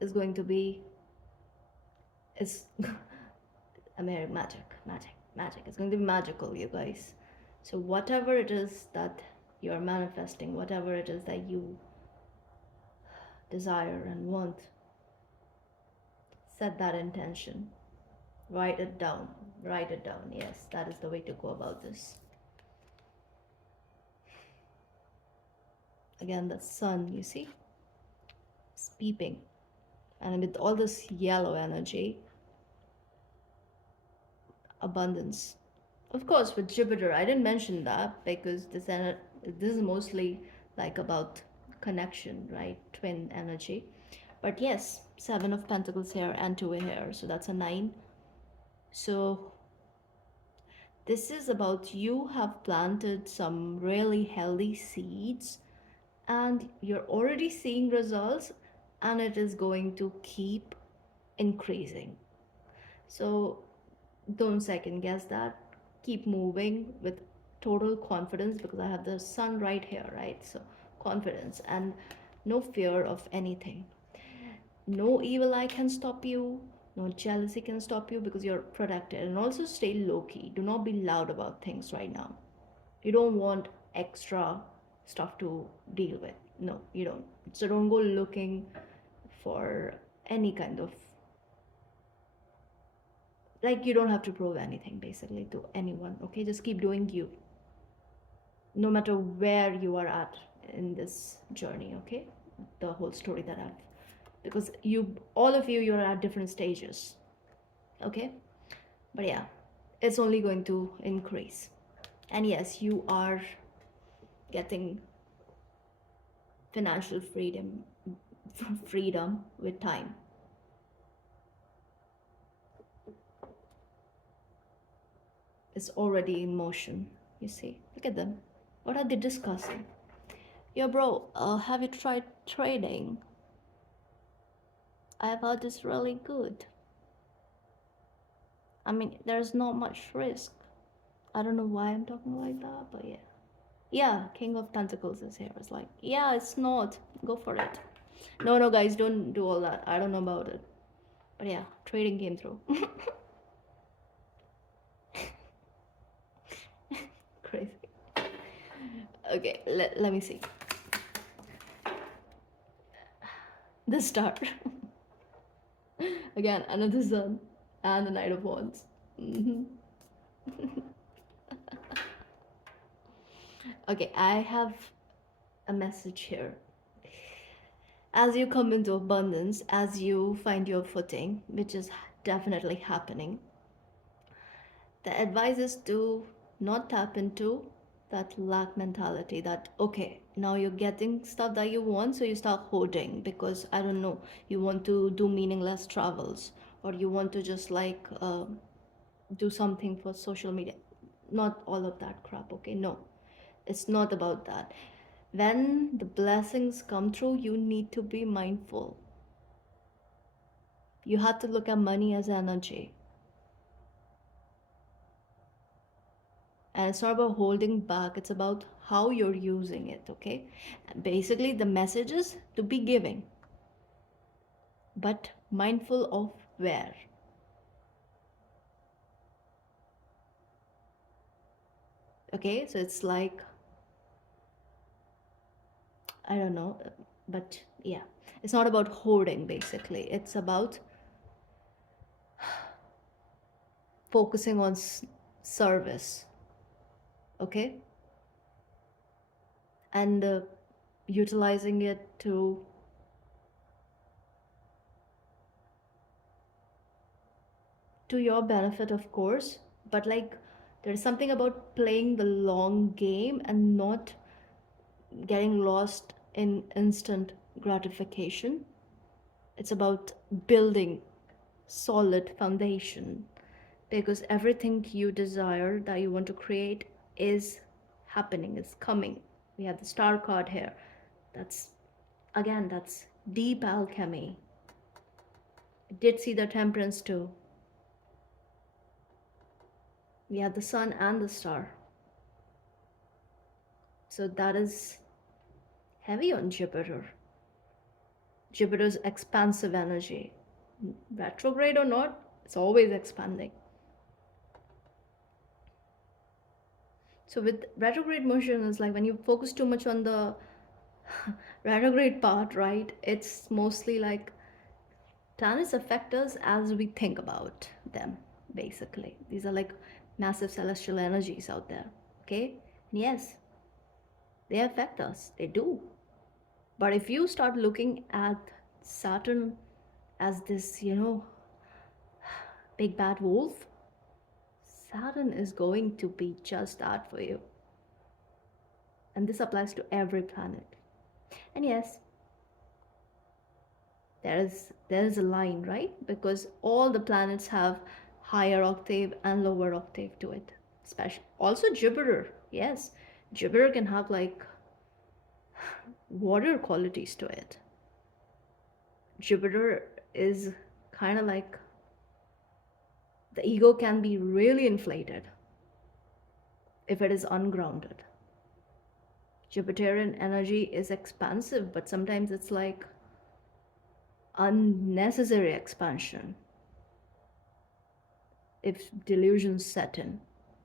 it's going to be, it's, I mean, magic. It's going to be magical, you guys. So, whatever it is that you're manifesting, whatever it is that you desire and want, set that intention. Write it down. Write it down. Yes, that is the way to go about this. Again, the sun, you see, it's peeping. And with all this yellow energy, abundance. Of course, with Jupiter, I didn't mention that because this is mostly like about connection, right? Twin energy. But yes, Seven of Pentacles here and Two here, so that's a 9. So this is about you have planted some really healthy seeds and you're already seeing results, and it is going to keep increasing. So don't second guess that. Keep moving with total confidence, because I have the sun right here, right? So confidence and no fear of anything. No evil eye can stop you, no jealousy can stop you, because you're protected. And also stay low key. Do not be loud about things right now. You don't want extra stuff to deal with. No, you don't. So don't go looking for any kind of, like, you don't have to prove anything basically to anyone. Okay, just keep doing you, no matter where you are at in this journey. Okay, the whole story that I've, because you, all of you, you're at different stages. Okay, but yeah, it's only going to increase. And yes, you are getting financial freedom with time. Is already in motion. You see, look at them. What are they discussing? Yo, bro, have you tried trading? I have heard it's really good. I mean, there's not much risk. I don't know why I'm talking like that, but yeah. Yeah, King of Pentacles is here. It's like, yeah, it's not. Go for it. No, no, guys, don't do all that. I don't know about it. But yeah, trading came through. Crazy. Okay, let me see. The Star. Again, another Sun. And the Knight of Wands. Okay, I have a message here. As you come into abundance, as you find your footing, which is definitely happening, the advice is to not tap into that lack mentality, that okay, now you're getting stuff that you want, so you start hoarding because, I don't know, you want to do meaningless travels, or you want to just like do something for social media. Not all of that crap. Okay, no, it's not about that. When the blessings come through, you need to be mindful. You have to look at money as energy. And it's not about holding back, it's about how you're using it. Okay, basically the message is to be giving, but mindful of where. Okay, so it's like, I don't know, but yeah, it's not about hoarding. Basically, it's about focusing on service. Okay, and utilizing it to your benefit, of course, but like, there's something about playing the long game and not getting lost in instant gratification. It's about building solid foundation, because everything you desire that you want to create is happening, is coming. We have the Star card here. That's Again, that's deep alchemy. I did see the temperance too. We had the sun and the star. So that is heavy on Jupiter. Jupiter's expansive energy. Retrograde or not, it's always expanding. So with retrograde motion, it's like when you focus too much on the retrograde part, right? It's mostly like planets affect us as we think about them, basically. These are like massive celestial energies out there, okay? And yes, they affect us, they do. But if you start looking at Saturn as this, big bad wolf, Saturn is going to be just that for you. And this applies to every planet. And yes, there is a line, right? Because all the planets have higher octave and lower octave to it. Especially also Jupiter. Yes, Jupiter can have like water qualities to it. Jupiter is kind of like the ego can be really inflated if it is ungrounded. Jupiterian energy is expansive, but sometimes it's like unnecessary expansion if delusions set in.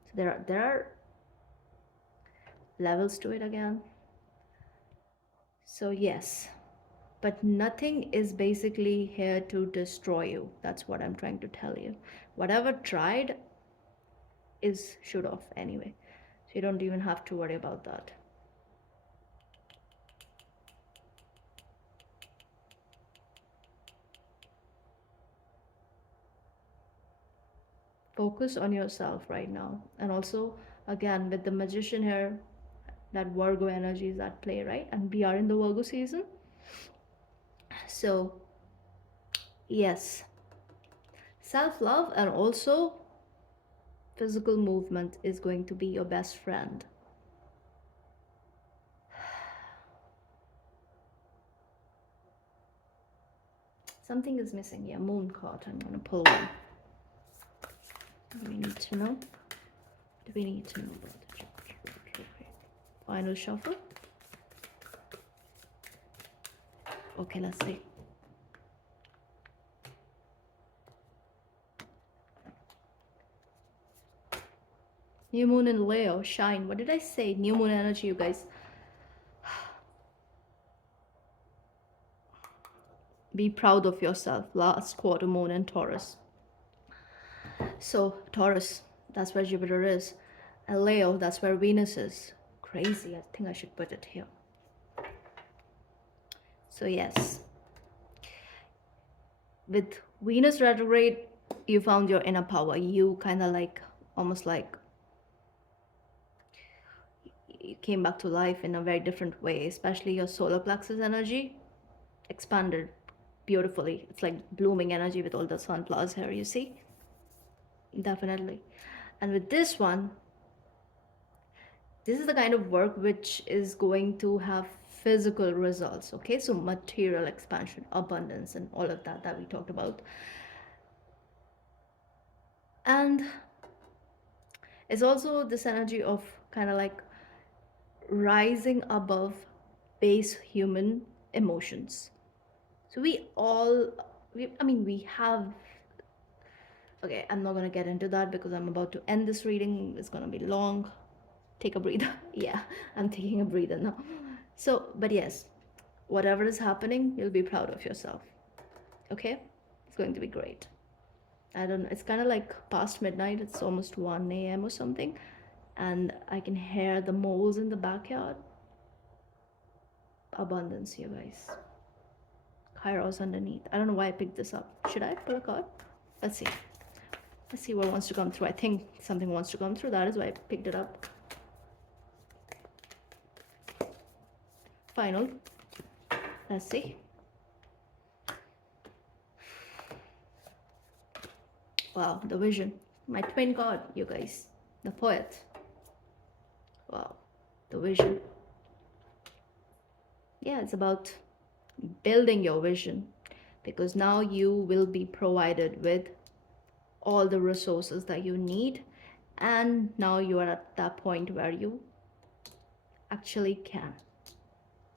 So there are levels to it again. So yes, but nothing is basically here to destroy you. That's what I'm trying to tell you. Whatever tried is shoot off anyway. So you don't even have to worry about that. Focus on yourself right now. And also, again, with the magician here, that Virgo energy is at play, right? And we are in the Virgo season. So, yes, self love and also physical movement is going to be your best friend. Something is missing. Yeah, moon card. I'm going to pull one. Do we need to know? Do we need to know about the final shuffle? Okay, let's see. New moon in Leo, shine. What did I say? New moon energy, you guys. Be proud of yourself. Last quarter moon in Taurus. So, Taurus, that's where Jupiter is. And Leo, that's where Venus is. Crazy. I think I should put it here. So, yes. With Venus retrograde, you found your inner power. You kind of like, almost like, you came back to life in a very different way, especially your solar plexus energy expanded beautifully. It's like blooming energy with all the sunflowers here, you see? Definitely. And with this one, this is the kind of work which is going to have physical results, okay? So material expansion, abundance, and all of that we talked about. And it's also this energy of kind of like rising above base human emotions. So we have, okay, I'm not going to get into that because I'm about to end this reading. It's going to be long. Take a breather. Yeah, I'm taking a breather now. So, but yes, whatever is happening, you'll be proud of yourself. Okay? It's going to be great. I don't know. It's kind of like past midnight. It's almost 1 a.m. or something. And I can hear the moles in the backyard. Abundance, you guys. Kairos underneath. I don't know why I picked this up. Should I pull a card? Let's see. Let's see what wants to come through. I think something wants to come through. That is why I picked it up. Final. Let's see. Wow, the vision. My twin card, you guys. The poet. Wow, the vision. Yeah, it's about building your vision, because now you will be provided with all the resources that you need, and now you are at that point where you actually can.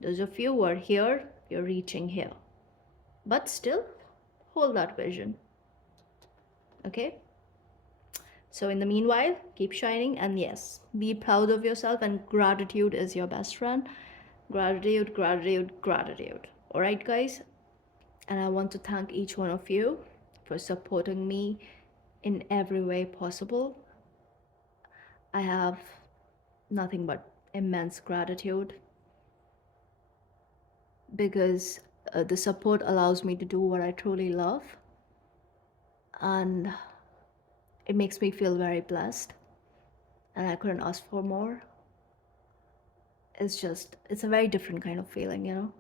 Those of you who are here, you're reaching here, but still hold that vision. Okay, so in the meanwhile, keep shining, and yes, be proud of yourself, and gratitude is your best friend. Gratitude, gratitude, gratitude. All right, guys, and I want to thank each one of you for supporting me in every way possible. I have nothing but immense gratitude, because the support allows me to do what I truly love, and it makes me feel very blessed, and I couldn't ask for more. It's a very different kind of feeling, you know.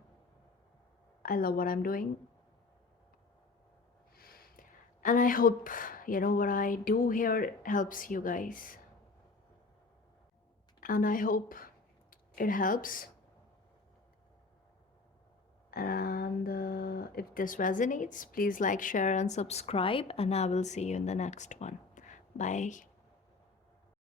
I love what I'm doing, and I hope, what I do here helps you guys, and I hope it helps. And if this resonates, please like, share, and subscribe, and I will see you in the next one. Bye.